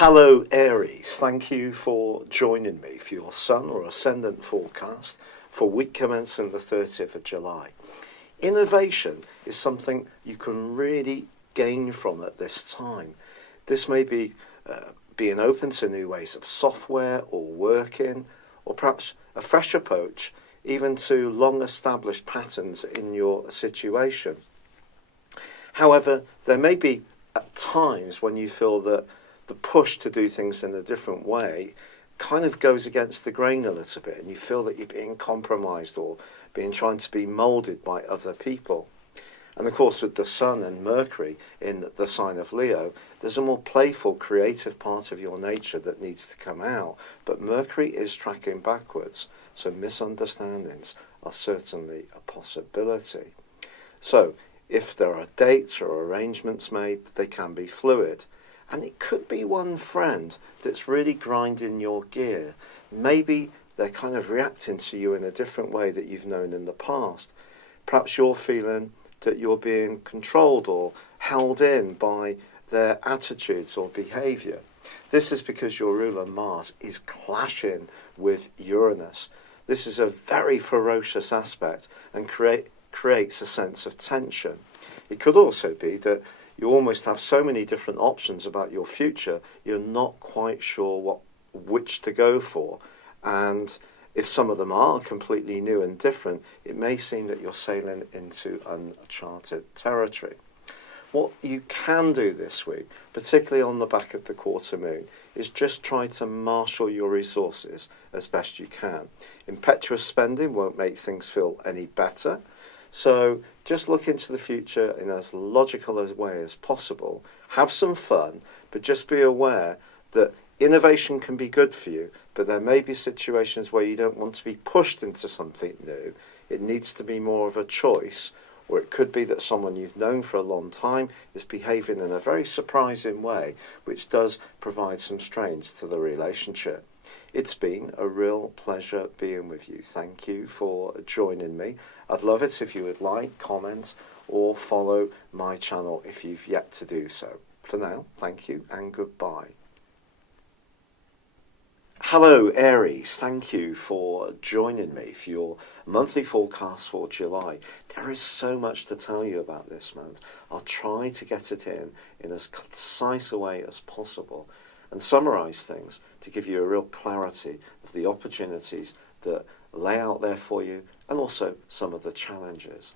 Hello Aries, thank you for joining me for your Sun or Ascendant forecast for week commencing the 30th of July. Innovation is something you can really gain from at this time. This may be being open to new ways of software or working, or perhaps a fresh approach even to long established patterns in your situation. However, there may be at times when you feel that the push to do things in a different way kind of goes against the grain a little bit, and you feel that you're being compromised or being trying to be moulded by other people. And of course, with the Sun and Mercury in the sign of Leo, there's a more playful, creative part of your nature that needs to come out. But Mercury is tracking backwards, so misunderstandings are certainly a possibility. So if there are dates or arrangements made, they can be fluid. And it could be one friend that's really grinding your gear. Maybe they're kind of reacting to you in a different way that you've known in the past. Perhaps you're feeling that you're being controlled or held in by their attitudes or behaviour. This is because your ruler Mars is clashing with Uranus. This is a very ferocious aspect and creates a sense of tension. It could also be that you almost have so many different options about your future, you're not quite sure which to go for. And if some of them are completely new and different, it may seem that you're sailing into uncharted territory. What you can do this week, particularly on the back of the quarter moon, is just try to marshal your resources as best you can. Impetuous spending won't make things feel any better. So just look into the future in as logical a way as possible. Have some fun, but just be aware that innovation can be good for you, but there may be situations where you don't want to be pushed into something new. It needs to be more of a choice, or it could be that someone you've known for a long time is behaving in a very surprising way, which does provide some strains to the relationship. It's been a real pleasure being with you. Thank you for joining me. I'd love it if you would like, comment, or follow my channel if you've yet to do so. For now, thank you and goodbye. Hello Aries, thank you for joining me for your monthly forecast for July. There is so much to tell you about this month. I'll try to get it in as concise a way as possible and summarise things to give you a real clarity of the opportunities that lay out there for you and also some of the challenges.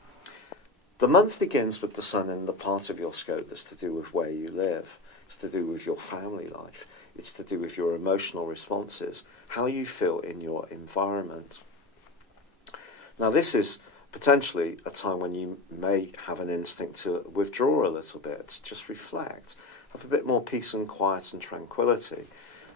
The month begins with the Sun in the part of your scope that's to do with where you live. It's to do with your family life. It's to do with your emotional responses, how you feel in your environment. Now this is potentially a time when you may have an instinct to withdraw a little bit, to just reflect, have a bit more peace and quiet and tranquility.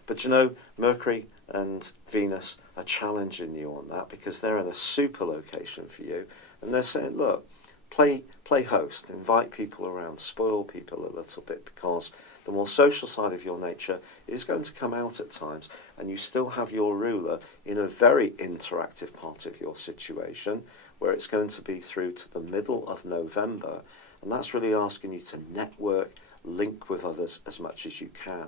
But you know, Mercury and Venus are challenging you on that because they're in a super location for you, and they're saying, look, play host, invite people around, spoil people a little bit, because the more social side of your nature is going to come out at times, and you still have your ruler in a very interactive part of your situation, where it's going to be through to the middle of November, and that's really asking you to network, link with others as much as you can.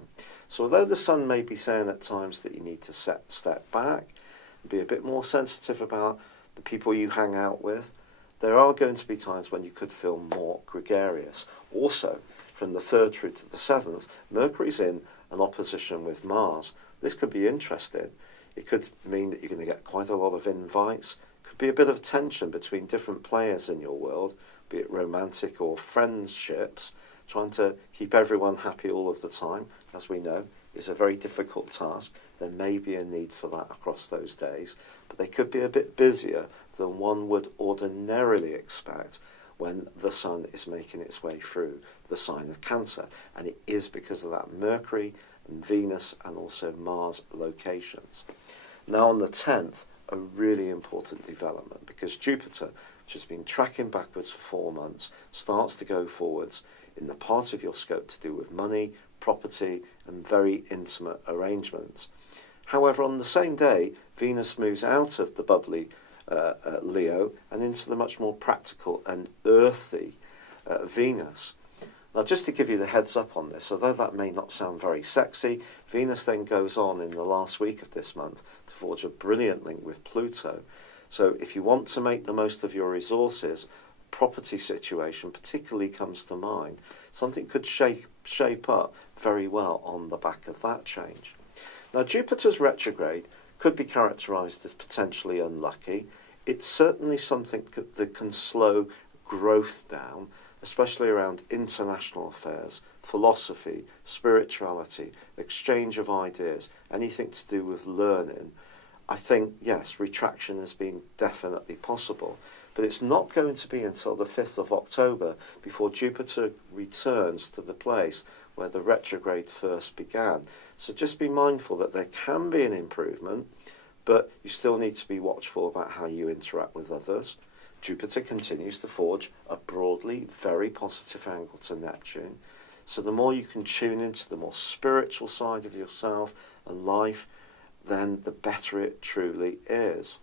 So although the Sun may be saying at times that you need to step back, be a bit more sensitive about the people you hang out with, there are going to be times when you could feel more gregarious. Also, from the 3rd through to the 7th, Mercury's in an opposition with Mars. This could be interesting. It could mean that you're going to get quite a lot of invites. Could be a bit of tension between different players in your world, be it romantic or friendships. Trying to keep everyone happy all of the time, as we know, is a very difficult task. There may be a need for that across those days, but they could be a bit busier than one would ordinarily expect when the Sun is making its way through the sign of Cancer. And it is because of that Mercury and Venus and also Mars locations. Now on the 10th, a really important development, because Jupiter, which has been tracking backwards for 4 months, starts to go forwards in the part of your scope to do with money, property, and very intimate arrangements. However, on the same day, Venus moves out of the bubbly Leo and into the much more practical and earthy Venus. Now, just to give you the heads up on this, although that may not sound very sexy, Venus then goes on in the last week of this month to forge a brilliant link with Pluto. So if you want to make the most of your resources, property situation particularly comes to mind. Something could shape up very well on the back of that change. Now, Jupiter's retrograde could be characterised as potentially unlucky. It's certainly something that can slow growth down, especially around international affairs, philosophy, spirituality, exchange of ideas, anything to do with learning. I think, yes, retraction has been definitely possible, but it's not going to be until the 5th of October before Jupiter returns to the place where the retrograde first began. So just be mindful that there can be an improvement, but you still need to be watchful about how you interact with others. Jupiter continues to forge a broadly very positive angle to Neptune. So the more you can tune into the more spiritual side of yourself and life, then the better it truly is.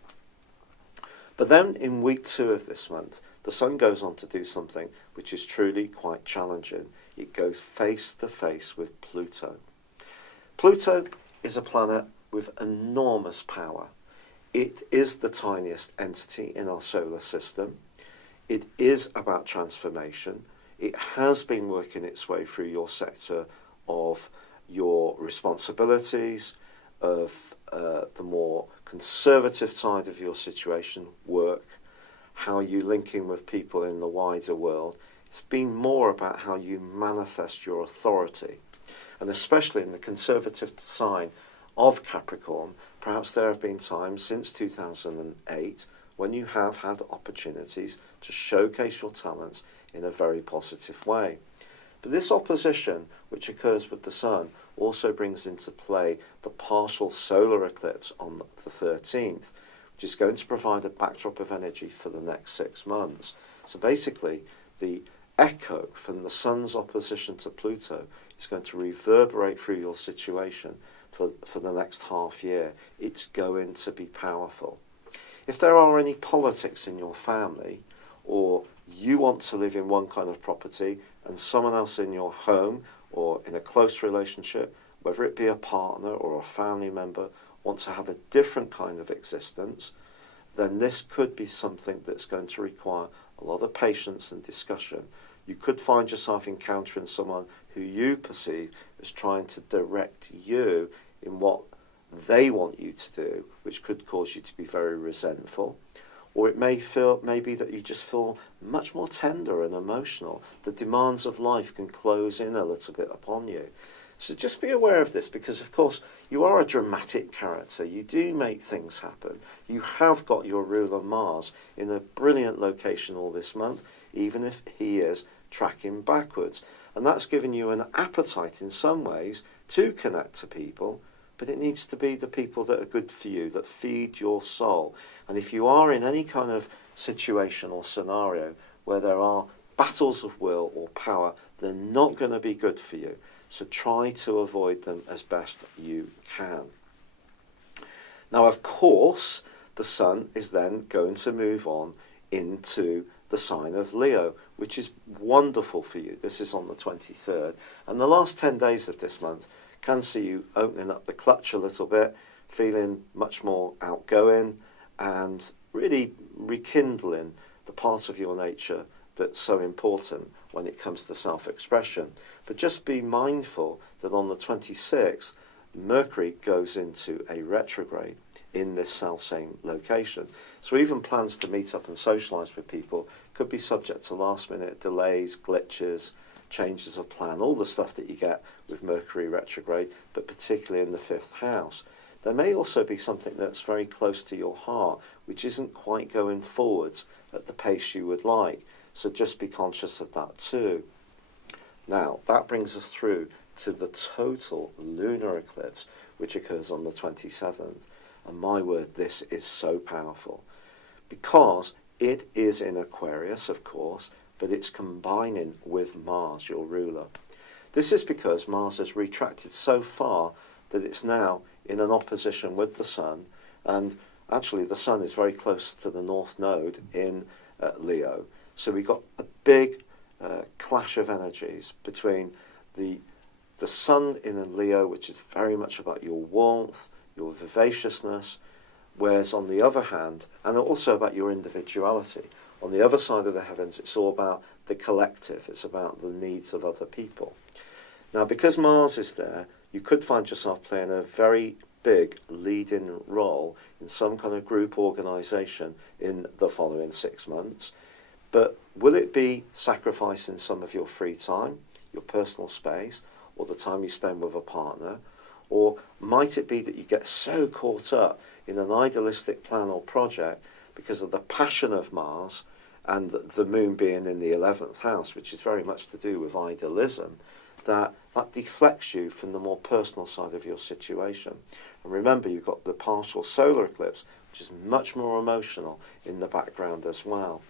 But then in week 2 of this month, the Sun goes on to do something which is truly quite challenging. It goes face to face with Pluto. Pluto is a planet with enormous power. It is the tiniest entity in our solar system. It is about transformation. It has been working its way through your sector of your responsibilities, of the more conservative side of your situation, work, how you link in with people in the wider world. It's been more about how you manifest your authority. And especially in the conservative sign of Capricorn, perhaps there have been times since 2008 when you have had opportunities to showcase your talents in a very positive way. But this opposition, which occurs with the Sun, also brings into play the partial solar eclipse on the 13th, which is going to provide a backdrop of energy for the next 6 months. So basically, the echo from the Sun's opposition to Pluto is going to reverberate through your situation for the next half year. It's going to be powerful. If there are any politics in your family, or you want to live in one kind of property and someone else in your home or in a close relationship, whether it be a partner or a family member, wants to have a different kind of existence, then this could be something that's going to require a lot of patience and discussion. You could find yourself encountering someone who you perceive as trying to direct you in what they want you to do, which could cause you to be very resentful. Or it may be that you just feel much more tender and emotional. The demands of life can close in a little bit upon you. So just be aware of this, because of course you are a dramatic character. You do make things happen. You have got your ruler Mars in a brilliant location all this month, even if he is tracking backwards. And that's given you an appetite in some ways to connect to people, but it needs to be the people that are good for you, that feed your soul. And if you are in any kind of situation or scenario where there are battles of will or power, they're not going to be good for you. So try to avoid them as best you can. Now, of course, the Sun is then going to move on into the sign of Leo, which is wonderful for you. This is on the 23rd. And the last 10 days of this month can see you opening up the clutch a little bit, feeling much more outgoing and really rekindling the part of your nature that's so important when it comes to self-expression. But just be mindful that on the 26th, Mercury goes into a retrograde in this self-same location. So even plans to meet up and socialise with people could be subject to last-minute delays, glitches, changes of plan, all the stuff that you get with Mercury retrograde, but particularly in the 5th house. There may also be something that's very close to your heart, which isn't quite going forwards at the pace you would like. So just be conscious of that too. Now, that brings us through to the total lunar eclipse, which occurs on the 27th. And my word, this is so powerful, because it is in Aquarius, of course, but it's combining with Mars, your ruler. This is because Mars has retracted so far that it's now in an opposition with the Sun, and actually the Sun is very close to the North Node in Leo. So we've got a big clash of energies between the sun in a Leo, which is very much about your warmth, your vivaciousness, whereas on the other hand, and also about your individuality, on the other side of the heavens, it's all about the collective, it's about the needs of other people. Now, because Mars is there, you could find yourself playing a very big lead-in role in some kind of group organisation in the following 6 months. But will it be sacrificing some of your free time, your personal space, or the time you spend with a partner? Or might it be that you get so caught up in an idealistic plan or project because of the passion of Mars and the moon being in the 11th house, which is very much to do with idealism, that deflects you from the more personal side of your situation. And remember, you've got the partial solar eclipse, which is much more emotional in the background as well.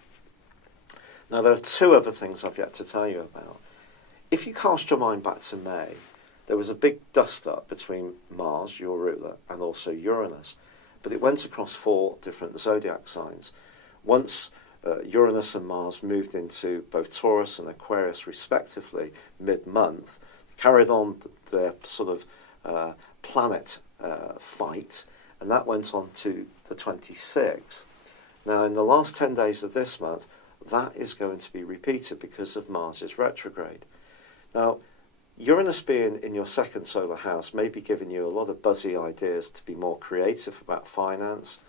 Now, there are 2 other things I've yet to tell you about. If you cast your mind back to May, there was a big dust-up between Mars, your ruler, and also Uranus. But it went across 4 different zodiac signs. Once Uranus and Mars moved into both Taurus and Aquarius respectively mid-month, carried on their sort of planet fight, and that went on to the 26th. Now, in the last 10 days of this month, that is going to be repeated because of Mars's retrograde. Now, Uranus being in your 2nd solar house may be giving you a lot of buzzy ideas to be more creative about finance,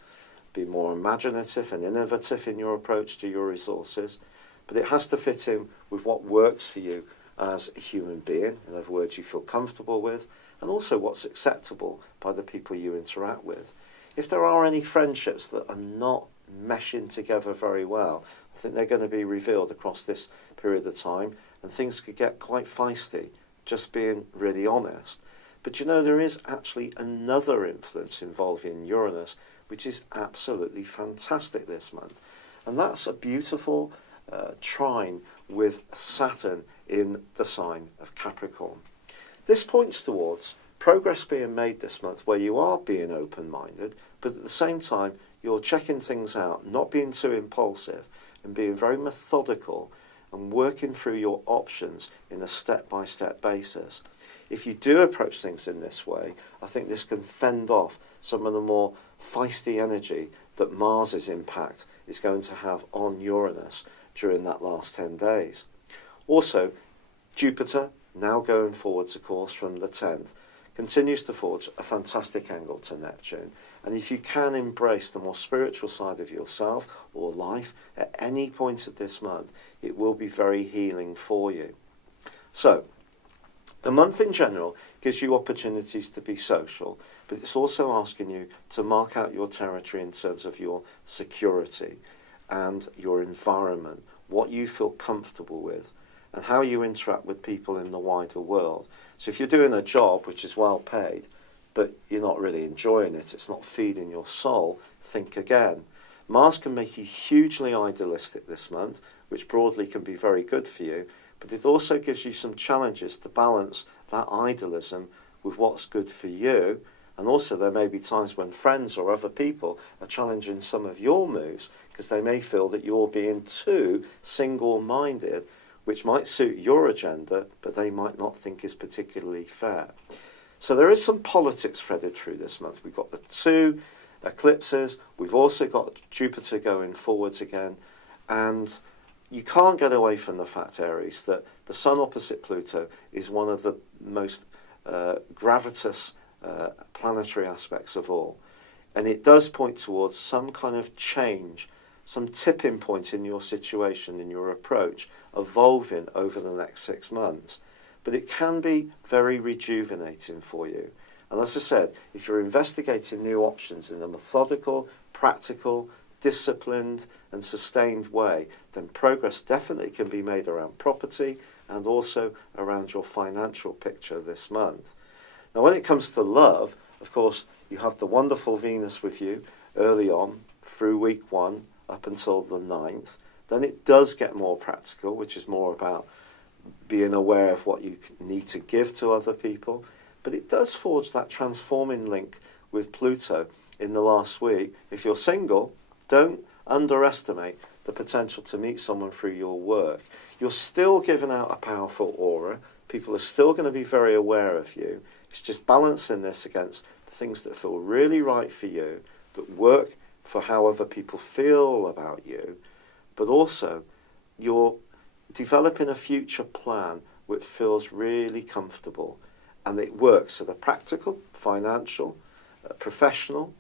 be more imaginative and innovative in your approach to your resources, but it has to fit in with what works for you as a human being, in other words, you feel comfortable with, and also what's acceptable by the people you interact with. If there are any friendships that are not meshing together very well, I think they're going to be revealed across this period of time, and things could get quite feisty, just being really honest. But you know, there is actually another influence involving Uranus, which is absolutely fantastic this month. And that's a beautiful trine with Saturn in the sign of Capricorn. This points towards progress being made this month where you are being open-minded, but at the same time, you're checking things out, not being too impulsive, and being very methodical and working through your options in a step-by-step basis. If you do approach things in this way, I think this can fend off some of the more feisty energy that Mars's impact is going to have on Uranus during that last 10 days. Also, Jupiter, now going forwards, of course, from the 10th, continues to forge a fantastic angle to Neptune. And if you can embrace the more spiritual side of yourself or life at any point of this month, it will be very healing for you. So, the month in general gives you opportunities to be social, but it's also asking you to mark out your territory in terms of your security and your environment, what you feel comfortable with, and how you interact with people in the wider world. So if you're doing a job which is well paid, but you're not really enjoying it, it's not feeding your soul, think again. Mars can make you hugely idealistic this month, which broadly can be very good for you, but it also gives you some challenges to balance that idealism with what's good for you. And also there may be times when friends or other people are challenging some of your moves because they may feel that you're being too single-minded, which might suit your agenda, but they might not think is particularly fair. So there is some politics threaded through this month. We've got the 2 eclipses. We've also got Jupiter going forwards again. And you can't get away from the fact, Aries, that the Sun opposite Pluto is one of the most gravitous planetary aspects of all. And it does point towards some kind of change, some tipping point in your situation, in your approach, evolving over the next 6 months. But it can be very rejuvenating for you. And as I said, if you're investigating new options in a methodical, practical, disciplined and sustained way, then progress definitely can be made around property and also around your financial picture this month. Now, when it comes to love, of course, you have the wonderful Venus with you early on through week 1 up until the 9th. Then it does get more practical, which is more about being aware of what you need to give to other people. But it does forge that transforming link with Pluto in the last week. If you're single, don't underestimate the potential to meet someone through your work. You're still giving out a powerful aura. People are still going to be very aware of you. It's just balancing this against the things that feel really right for you, that work for however people feel about you, but also you're developing a future plan which feels really comfortable, and it works at a practical, financial, professional,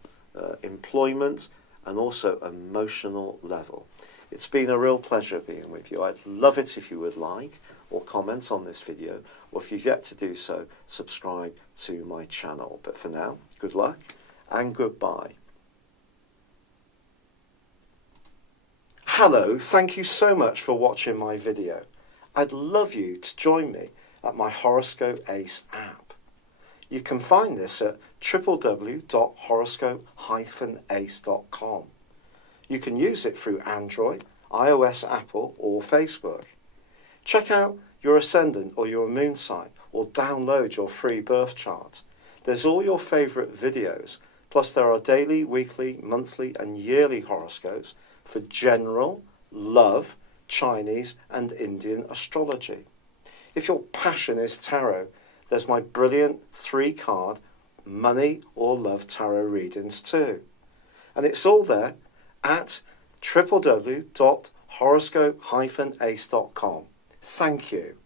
employment, and also emotional level. It's been a real pleasure being with you. I'd love it if you would like or comment on this video, or if you've yet to do so, subscribe to my channel. But for now, good luck and goodbye. Hello, thank you so much for watching my video. I'd love you to join me at my Horoscope Ace app. You can find this at www.horoscope-ace.com. You can use it through Android, iOS, Apple, or Facebook. Check out your ascendant or your moon sign, or download your free birth chart. There's all your favourite videos, plus there are daily, weekly, monthly and yearly horoscopes for general, love, Chinese and Indian astrology. If your passion is tarot, there's my brilliant 3-card money or love tarot readings too. And it's all there at www.horoscope-ace.com. Thank you.